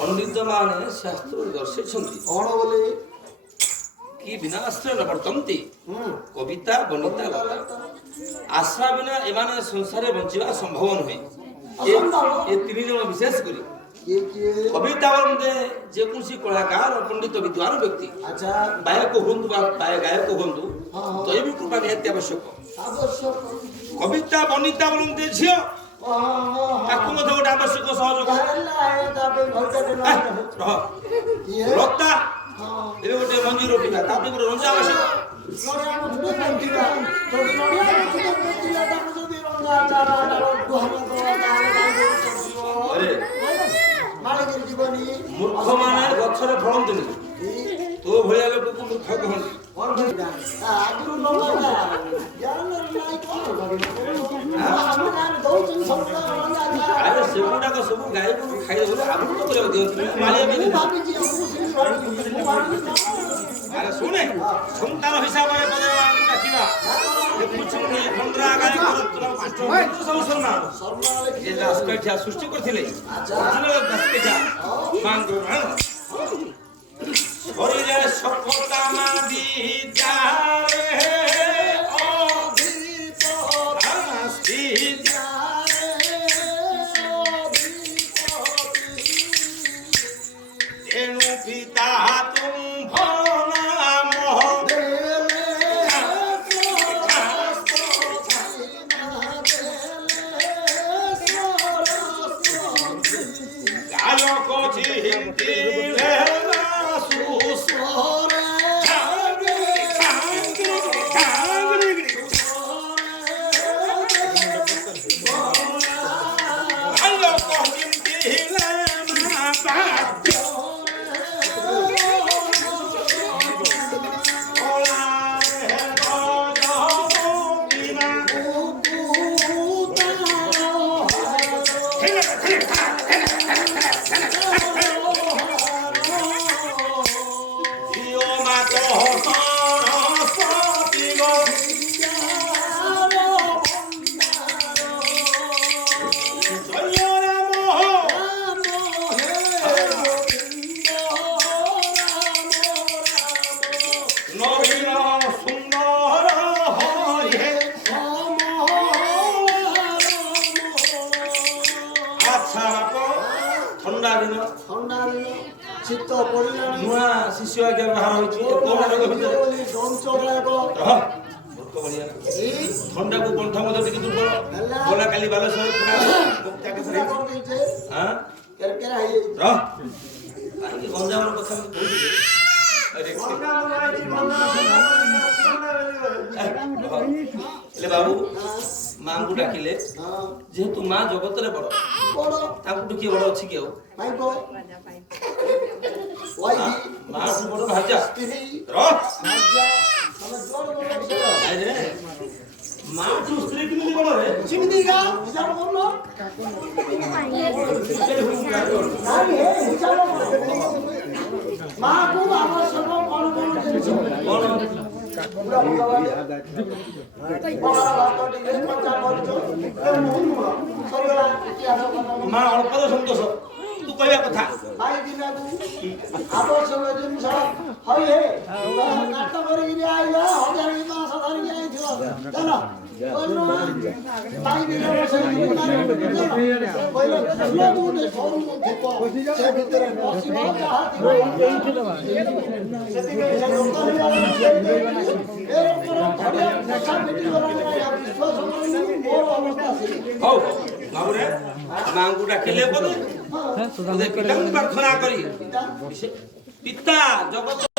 पंडित माने शास्त्र दर्शिछन्ति कौन बोले कि बिना अस्त्र न वर्तन्ति कविता बनिता आश्रा बिना एमाने संसारे बंचिबा संभव नहे ये तीन जन विशेष करी कविता बंदे जे कुसी कलाकार पंडित विद्वान व्यक्ति अच्छा गायक हुंतु बा गायक हुंतु दैवी कृपा निहाती आवश्यक कविता बनिता बंदे झियो ताकू मधे गोटे आवश्यक सहयोग लता ଏବେ ଗୋଟେ ମଞ୍ଜି ରୋଟିବା ତା ପାଇଁ ରଞ୍ଜା ଆବଶ୍ୟକ ମୂର୍ଖ ମାନେ ଗଛରେ ଫଳନ୍ତିନି ତୋ ଭଳିଆ ଲୋକକୁ ମୂର୍ଖ କହନ୍ତି ଆରେ ସେଗୁଡାକ ସବୁ ଗାଈକୁ ଖାଇଦେବ ଆମକୁ ତ କରିବାକୁ ଦିଅନ୍ତି ଆରେ ଶୁଣେ ସନ୍ତାନ ହିସାବରେ ଆମକୁ ଡାକିବା ଦେଖୁଛନ୍ତି ଖଣ୍ଡରା ଗାଈ ସବୁ ଏ ଦାସକାଠିଆ ସୃଷ୍ଟି କରିଥିଲେ ଦାସକାଠିଆ ମାଙ୍କୁ শরীরে সফলতা না দিদারে অধীপ রাস্তি এনু পিতা তুম্ভ নাম গায়ক চিন্তি नुआ शिष्य आगे बाहर होइछि कोना रोग भितर ठंडा को कंठ मधे टिके दुर्बल बोला काली बालेश्वर पुरा मुक्ता के सही हां केरकेरा है र आइ गंजाम रो कथा कहू अरे ले बाबू मां को डाकिले जेहेतु मां जगत रे बड़ ताकू टुकी बड़ अछि कि भाई को मां बड़ भाजा र भाजा अरे मां तू स्त्री की मिली बड़ रे चिमदी का हिसाब बोलो मां को आवश्यक कोन कोन मां अल्प संतोष तू कहवा कथा ଖାଇ ଦିନକୁ ଆବଶ୍ୟକ ଜିନିଷ ହଇ ହେ କାଟ କରିକିରି ଆଇଲା 1000 ମାସ ଧରିକି ଆଇଥିବ ଜାନ ଖାଇ ଦିନ ବସେଇ କହିଲେ ଗୋଟେ ସରୁ ଥିବ ସେ ଭିତରେ ବସିବ ଯାହା ଥିବ ସେଥିପାଇଁ ସେ ହଉ ବାବୁରେ ମାଙ୍କୁ ଡାକିଲେ ବୋଧେ ପିତାଙ୍କୁ ପ୍ରାର୍ଥନା କରି ପିତା ଜଗତ